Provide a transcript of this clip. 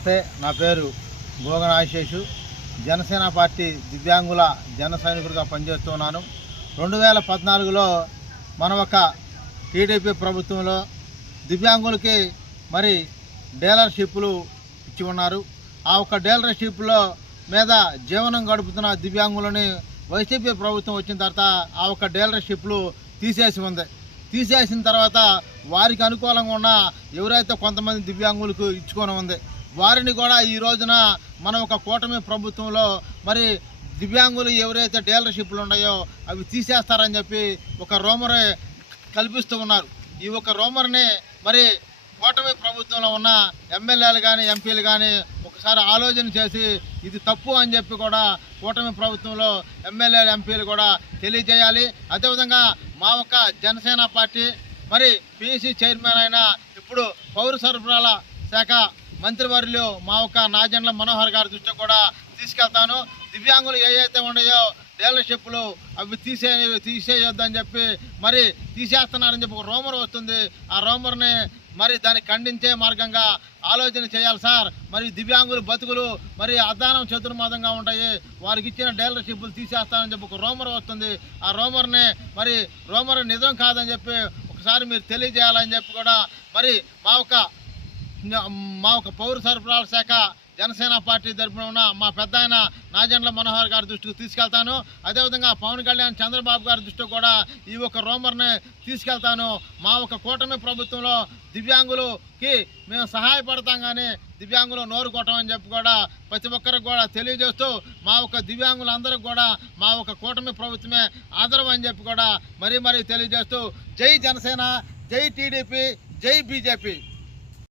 నమస్తే, నా పేరు గోగన ఆశేషు. జనసేన పార్టీ దివ్యాంగుల జన సైనికుడిగా పనిచేస్తున్నాను. 2014లో మన ఒక టీడీపీ ప్రభుత్వంలో దివ్యాంగులకి మరి డీలర్షిప్లు ఇచ్చి ఉన్నారు. ఆ ఒక డీలర్షిప్లో మీద జీవనం గడుపుతున్న దివ్యాంగులని వైసీపీ ప్రభుత్వం వచ్చిన తర్వాత ఆ ఒక డీలర్షిప్లు తీసేసి ఉంది. తీసేసిన తర్వాత వారికి అనుకూలంగా ఉన్న ఎవరైతే కొంతమంది దివ్యాంగులకు ఇచ్చుకొని ఉంది వారిని కూడా ఈ రోజున మనం ఒక కూటమి ప్రభుత్వంలో మరి దివ్యాంగులు ఎవరైతే డీలర్షిప్లు ఉన్నాయో అవి తీసేస్తారని చెప్పి ఒక రూమర్ కల్పిస్తూ ఉన్నారు. ఈ ఒక రూమర్ని మరి కూటమి ప్రభుత్వంలో ఉన్న ఎమ్మెల్యేలు కానీ ఎంపీలు కానీ ఒకసారి ఆలోచన చేసి ఇది తప్పు అని చెప్పి కూడా కూటమి ప్రభుత్వంలో ఎమ్మెల్యేలు ఎంపీలు కూడా తెలియజేయాలి. అదేవిధంగా మా ఒక జనసేన పార్టీ మరి పిఎస్సి చైర్మన్ అయిన ఇప్పుడు పౌర సరఫరాల శాఖ మంత్రివర్యులు మా ఒక నాజండ్ల మనోహర్ గారి దృష్టికి కూడా తీసుకెళ్తాను. దివ్యాంగులు ఏవైతే ఉన్నాయో డీలర్షిప్లు అవి తీసేయొద్దని చెప్పి మరి తీసేస్తున్నారని చెప్పి ఒక రూమర్ వస్తుంది. ఆ రూమర్ని మరి దాన్ని ఖండించే మార్గంగా ఆలోచన చేయాలి సార్. మరి దివ్యాంగులు బతుకులు మరి అద్దానం చతుర్మాదంగా ఉంటాయి, వారికి ఇచ్చిన డీలర్షిప్లు తీసేస్తానని చెప్పి ఒక రూమర్ వస్తుంది. ఆ రూమర్ని మరి రూమర్ నిజం కాదని చెప్పి ఒకసారి మీరు తెలియజేయాలని చెప్పి కూడా మరి మా ఒక పౌర సరఫరాల శాఖ జనసేన పార్టీ తరఫున ఉన్న మా పెద్ద ఆయన నాజండ్ల మనోహర్ గారి దృష్టికి తీసుకెళ్తాను. అదేవిధంగా పవన్ కళ్యాణ్ చంద్రబాబు గారి దృష్టికి కూడా ఈ ఒక రూమర్ని తీసుకెళ్తాను. మా ఒక కూటమి ప్రభుత్వంలో దివ్యాంగులకి మేము సహాయపడతాం కానీ దివ్యాంగులు నోరు కొట్టమని చెప్పి కూడా ప్రతి ఒక్కరికి కూడా తెలియజేస్తూ మా ఒక దివ్యాంగులందరికీ కూడా మా ఒక కూటమి ప్రభుత్వమే ఆదరవు అని చెప్పి కూడా మరీ తెలియజేస్తూ జై జనసేన, జై టీడీపీ, జై బీజేపీ.